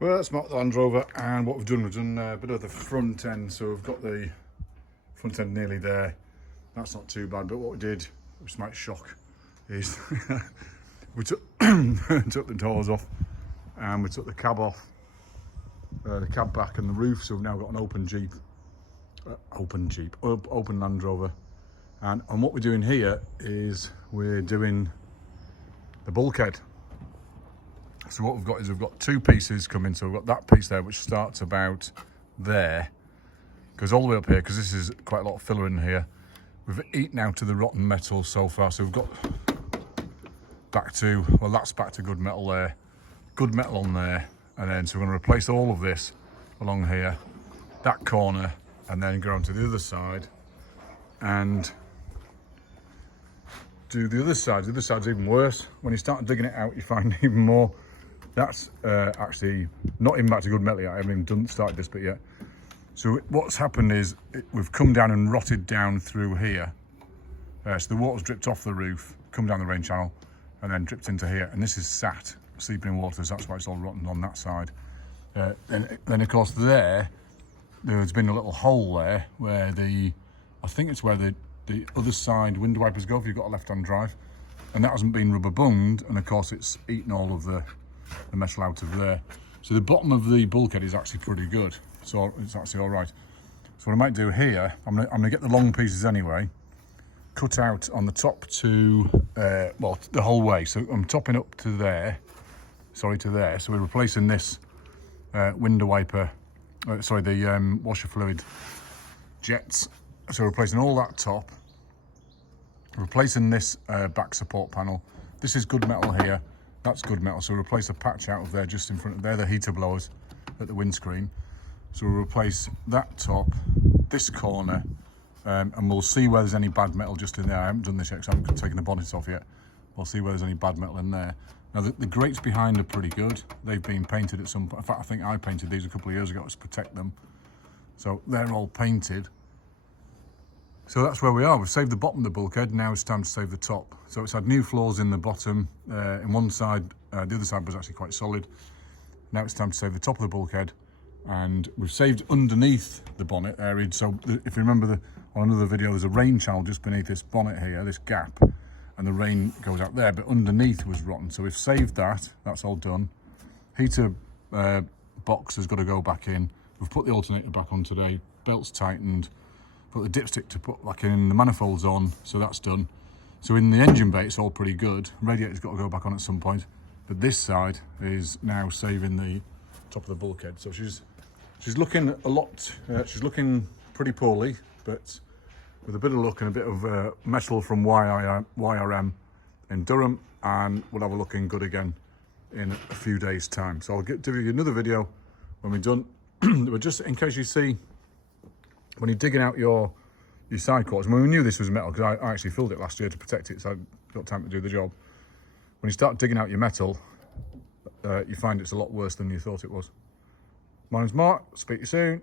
Well, that's not the Land Rover, and what we've done a bit of the front end. So we've got the front end nearly there. That's not too bad, but what we did, which might shock, is we took took the doors off and we took the cab off, the cab back and the roof. So we've now got an open Land Rover. And what we're doing here is we're doing the bulkhead. So what we've got is we've got two pieces coming. So we've got that piece there, which starts about there, goes all the way up here, because this is quite a lot of filler in here. We've eaten out of the rotten metal so far. So we've got back to, well, that's back to good metal there, good metal on there. And then, so we're going to replace all of this along here, that corner, and then go on to the other side and do the other side. The other side's even worse. When you start digging it out, you find even more. That's actually not even back to good metal yet. I haven't even started this bit yet. So what's happened is we've come down and rotted down through here. So the water's dripped off the roof, come down the rain channel, and then dripped into here. And this is sat, sleeping in water, so that's why it's all rotten on that side. Then of course there's been a little hole there where I think it's where the other side window wipers go if you've got a left-hand drive. And that hasn't been rubber bunged, and of course it's eaten all of the metal out of there. So the bottom of the bulkhead is actually pretty good. So it's actually all right. So what I might do here, I'm gonna get the long pieces anyway, cut out on the top to, well, the whole way. So I'm topping up to there, to there. So we're replacing this window wiper, the washer fluid jets. So we're replacing all that top, replacing this back support panel. This is good metal here. That's good metal, so we'll replace a patch out of there just in front of there, the heater blowers at the windscreen. So we'll replace that top, this corner, and we'll see where there's any bad metal just in there. I haven't done this yet because I haven't taken the bonnet off yet. We'll see where there's any bad metal in there. Now the grates behind are pretty good. They've been painted at some point. In fact, I think I painted these a couple of years ago to protect them. So they're all painted. So that's where we are. We've saved the bottom of the bulkhead. Now it's time to save the top. So it's had new floors in the bottom. In one side, the other side was actually quite solid. Now it's time to save the top of the bulkhead. And we've saved underneath the bonnet area. So if you remember on another video, there's a rain channel just beneath this bonnet here, this gap. And the rain goes out there, but underneath was rotten. So we've saved that. That's all done. Heater box has got to go back in. We've put the alternator back on today. Belt's tightened. Put the dipstick to put back in, the manifold's on, so that's done. So in the engine bay, it's all pretty good. Radiator's got to go back on at some point. But this side is now saving the top of the bulkhead. So she's looking a lot, she's looking pretty poorly, but with a bit of luck and a bit of metal from YRM in Durham, and we'll have a looking good again in a few days' time. So I'll give you another video when we're done. But just in case you see, when you're digging out your side quarters, I mean, we knew this was metal because I actually filled it last year to protect it, so I got time to do the job. When you start digging out your metal, you find it's a lot worse than you thought it was. My name's Mark, speak to you soon.